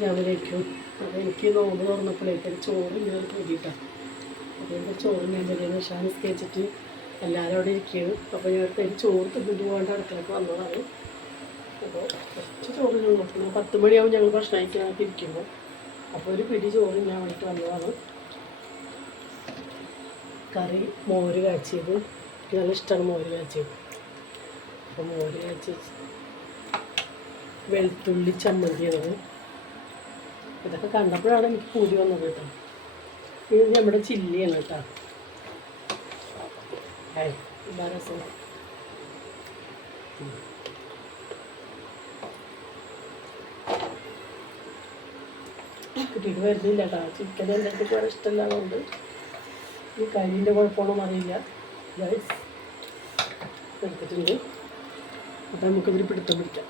അസ്ലാമലേക്കും. അപ്പോൾ എനിക്ക് നോമ്പ് തുറന്നപ്പോഴേക്കും ചോറ് ഇങ്ങനെ കൂടിയിട്ടാണ്. അപ്പോൾ എൻ്റെ ചോറ് ഞാൻ ചെറിയ നിസ്കരിച്ചിട്ട് എല്ലാവരും അവിടെ ഇരിക്കുകയാണ്. അപ്പോൾ ഞാൻ ഒരു ചോറ് തിന്നിട്ട് പോകാണ്ട് അടുക്കളയ്ക്ക് വന്നതാണ്. അപ്പോൾ കുറച്ച് ചോറ് ഞാൻ നോക്കുന്നത് 10 മണിയാവും ഞങ്ങൾ ഭക്ഷണം കഴിക്കാനായിട്ട് ഇരിക്കുമ്പോൾ. അപ്പോൾ ഒരു പിടി ചോറ് ഞാൻ വേണ്ടിയിട്ട് വന്നതാണ്. കറി മോര് കാച്ചിയത്, എനിക്ക് നല്ല ഇഷ്ടമാണ് മോര് കാച്ചിയത്. അപ്പോൾ മോര് കാച്ചി വെളുത്തുള്ളി ചമ്മന്തി ചെയ്തത്, ഇതൊക്കെ കണ്ടപ്പോഴാണ് എനിക്ക് പൂതി വന്നത് കേട്ടോ. ഇത് നമ്മുടെ ചില്ലിയാണ് കേട്ടോ. ഇതാ രസം. കിട്ടിയിട്ട് വരുന്നില്ല കേട്ടോ. ചിക്കൻ എൻ്റെ അടുത്ത് വേറെ ഇഷ്ടമല്ലാതുകൊണ്ട് ഈ കരിൻ്റെ കുഴപ്പമൊന്നും അറിയില്ല. ഗൈസ് എടുത്തിട്ടുണ്ട്. അപ്പം നമുക്കിതിൽ പിടുത്തം പിടിക്കാം.